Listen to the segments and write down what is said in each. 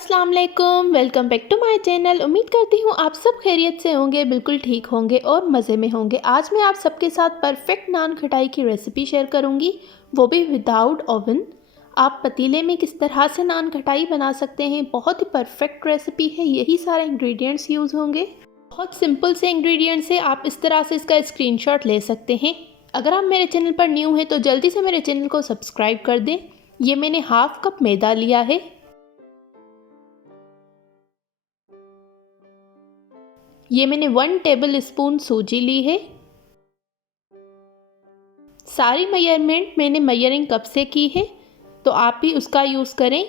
अस्सलाम वालेकुम, welcome back to my channel. उम्मीद करती हूँ आप सब खैरियत से होंगे, बिल्कुल ठीक होंगे और मज़े में होंगे। आज मैं आप सबके साथ परफेक्ट नान खटाई की रेसिपी शेयर करूँगी, वो भी विदाउट ओवन। आप पतीले में किस तरह से नान खटाई बना सकते हैं, बहुत ही परफेक्ट रेसिपी है। यही सारे इंग्रेडिएंट्स यूज़ होंगे, बहुत सिंपल से इंग्रेडिएंट्स है। आप इस तरह से इसका स्क्रीनशॉट ले सकते हैं। अगर आप मेरे चैनल पर न्यू हैं तो जल्दी से मेरे चैनल को सब्सक्राइब कर दें। ये मैंने हाफ कप मैदा लिया है। ये मैंने 1 टेबल स्पून सूजी ली है। सारी मेजरमेंट मैंने मेजरिंग कप से की है, तो आप भी उसका यूज़ करें।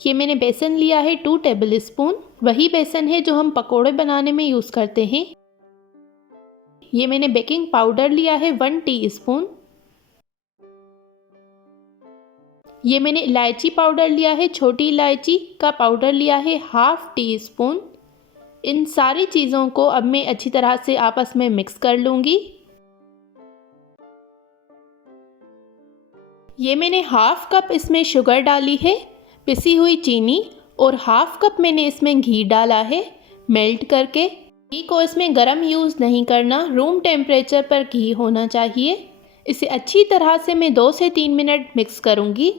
ये मैंने बेसन लिया है 2 टेबल स्पून, वही बेसन है जो हम पकोड़े बनाने में यूज़ करते हैं। ये मैंने बेकिंग पाउडर लिया है 1 टीस्पून। ये मैंने इलायची पाउडर लिया है, छोटी इलायची का पाउडर लिया है हाफ टी स्पून। इन सारी चीज़ों को अब मैं अच्छी तरह से आपस में मिक्स कर लूँगी। ये मैंने हाफ कप इसमें शुगर डाली है, पिसी हुई चीनी, और हाफ कप मैंने इसमें घी डाला है मेल्ट करके। घी को इसमें गरम यूज़ नहीं करना, रूम टेम्परेचर पर घी होना चाहिए। इसे अच्छी तरह से मैं 2 से 3 मिनट मिक्स करूँगी।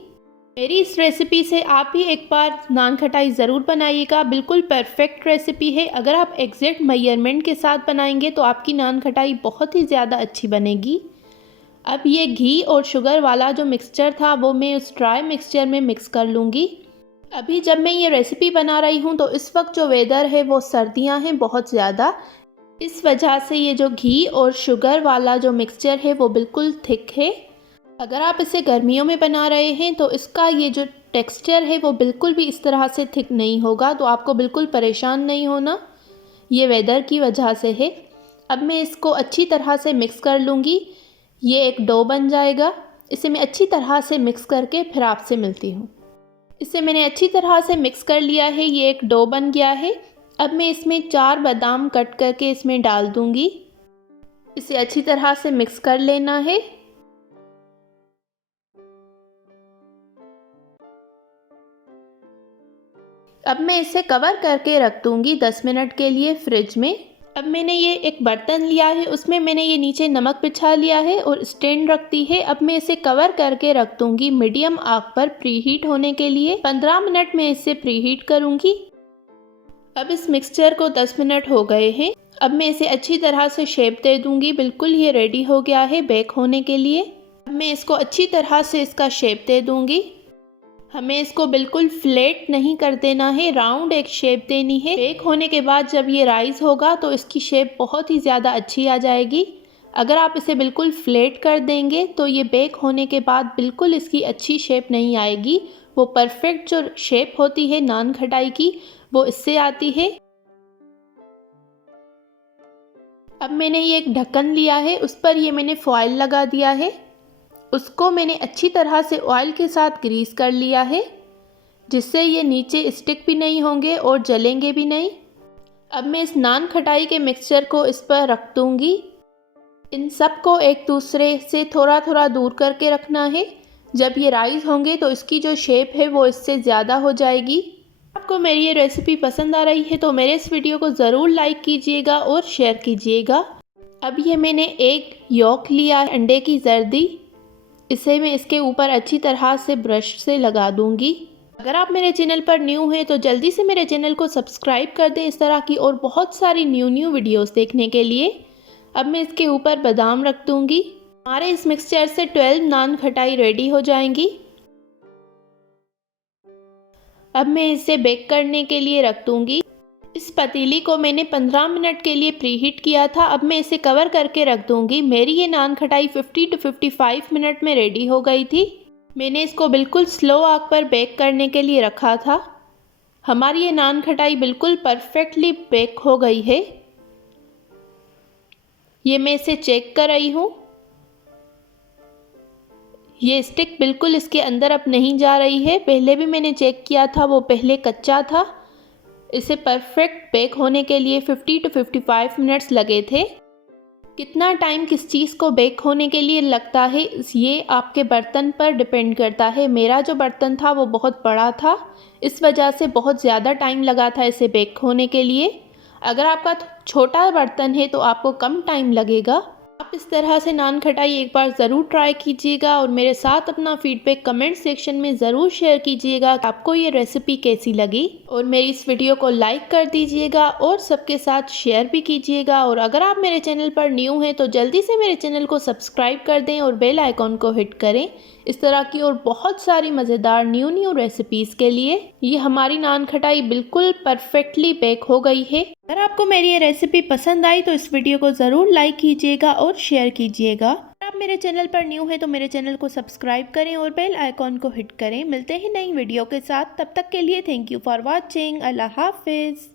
मेरी इस रेसिपी से आप भी एक बार नान खटाई ज़रूर बनाइएगा, बिल्कुल परफेक्ट रेसिपी है। अगर आप एग्जैक्ट मेजरमेंट के साथ बनाएंगे तो आपकी नान खटाई बहुत ही ज़्यादा अच्छी बनेगी। अब ये घी और शुगर वाला जो मिक्सचर था वो मैं उस ड्राई मिक्सचर में मिक्स कर लूँगी। अभी जब मैं ये रेसिपी बना रही हूँ तो इस वक्त जो वेदर है वो सर्दियाँ हैं बहुत ज़्यादा, इस वजह से ये जो घी और शुगर वाला जो मिक्सचर है वो बिल्कुल थिक है। अगर आप इसे गर्मियों में बना रहे हैं तो इसका ये जो टेक्सचर है वो बिल्कुल भी इस तरह से थिक नहीं होगा, तो आपको बिल्कुल परेशान नहीं होना, ये वेदर की वजह से है। अब मैं इसको अच्छी तरह से मिक्स कर लूँगी। ये एक डो बन जाएगा। इसे मैं अच्छी तरह से मिक्स करके फिर आपसे मिलती हूँ। इसे मैंने अच्छी तरह से मिक्स कर लिया है, ये एक डो बन गया है। अब मैं इसमें 4 बादाम कट करके इसमें डाल दूँगी। इसे अच्छी तरह से मिक्स कर लेना है। अब मैं इसे कवर करके रख दूँगी 10 मिनट के लिए फ्रिज में। अब मैंने ये एक बर्तन लिया है, उसमें मैंने ये नीचे नमक बिछा लिया है और स्टैंड रख दी है। अब मैं इसे कवर करके रख दूँगी मीडियम आग पर प्रीहीट होने के लिए। 15 मिनट में इसे प्रीहीट करूँगी। अब इस मिक्सचर को 10 मिनट हो गए हैं। अब मैं इसे अच्छी तरह से शेप दे दूँगी। बिल्कुल ये रेडी हो गया है बेक होने के लिए। अब मैं इसको अच्छी तरह से इसका शेप दे दूँगी। हमें इसको बिल्कुल फ्लैट नहीं कर देना है, राउंड एक शेप देनी है। बेक होने के बाद जब ये राइज होगा तो इसकी शेप बहुत ही ज़्यादा अच्छी आ जाएगी। अगर आप इसे बिल्कुल फ्लैट कर देंगे तो ये बेक होने के बाद बिल्कुल इसकी अच्छी शेप नहीं आएगी। वो परफेक्ट जो शेप होती है नान खटाई की वो इससे आती है। अब मैंने ये एक ढक्कन लिया है, उस पर ये मैंने फॉइल लगा दिया है। उसको मैंने अच्छी तरह से ऑयल के साथ ग्रीस कर लिया है, जिससे ये नीचे स्टिक भी नहीं होंगे और जलेंगे भी नहीं। अब मैं इस नान खटाई के मिक्सचर को इस पर रख दूँगी। इन सब को एक दूसरे से थोड़ा थोड़ा दूर करके रखना है। जब ये राइज होंगे तो इसकी जो शेप है वो इससे ज़्यादा हो जाएगी। आपको मेरी ये रेसिपी पसंद आ रही है तो मेरे इस वीडियो को ज़रूर लाइक कीजिएगा और शेयर कीजिएगा। अब ये मैंने एक यॉक लिया, अंडे की जर्दी, इसे मैं इसके ऊपर अच्छी तरह से ब्रश से लगा दूंगी। अगर आप मेरे चैनल पर न्यू हैं तो जल्दी से मेरे चैनल को सब्सक्राइब कर दें इस तरह की और बहुत सारी न्यू वीडियोस देखने के लिए। अब मैं इसके ऊपर बादाम रख दूंगी। हमारे इस मिक्सचर से 12 नान खटाई रेडी हो जाएंगी। अब मैं इसे बेक करने के लिए रख दूंगी। इस पतीली को मैंने 15 मिनट के लिए प्रीहीट किया था। अब मैं इसे कवर करके रख दूंगी। मेरी ये नान खटाई 50 to 55 मिनट में रेडी हो गई थी। मैंने इसको बिल्कुल स्लो आग पर बेक करने के लिए रखा था। हमारी ये नान खटाई बिल्कुल परफेक्टली बेक हो गई है। ये मैं इसे चेक कर रही हूँ। ये स्टिक बिल्कुल इसके अंदर अब नहीं जा रही है। पहले भी मैंने चेक किया था, वो पहले कच्चा था। इसे परफेक्ट बेक होने के लिए 50 to 55 मिनट्स लगे थे। कितना टाइम किस चीज़ को बेक होने के लिए लगता है ये आपके बर्तन पर डिपेंड करता है। मेरा जो बर्तन था वो बहुत बड़ा था, इस वजह से बहुत ज़्यादा टाइम लगा था इसे बेक होने के लिए। अगर आपका छोटा बर्तन है तो आपको कम टाइम लगेगा। आप इस तरह से नान खटाई एक बार ज़रूर ट्राई कीजिएगा और मेरे साथ अपना फीडबैक कमेंट सेक्शन में ज़रूर शेयर कीजिएगा कि आपको ये रेसिपी कैसी लगी। और मेरी इस वीडियो को लाइक कर दीजिएगा और सबके साथ शेयर भी कीजिएगा। और अगर आप मेरे चैनल पर न्यू हैं तो जल्दी से मेरे चैनल को सब्सक्राइब कर दें और बेल आइकॉन को हिट करें इस तरह की और बहुत सारी मज़ेदार न्यू रेसिपीज़ के लिए। ये हमारी नान खटाई बिल्कुल परफेक्टली बेक हो गई है। अगर आपको मेरी ये रेसिपी पसंद आई तो इस वीडियो को ज़रूर लाइक कीजिएगा और शेयर कीजिएगा। अगर आप मेरे चैनल पर न्यू हैं तो मेरे चैनल को सब्सक्राइब करें और बेल आइकॉन को हिट करें। मिलते हैं नई वीडियो के साथ, तब तक के लिए थैंक यू फॉर वॉचिंग। अल्लाह हाफिज़।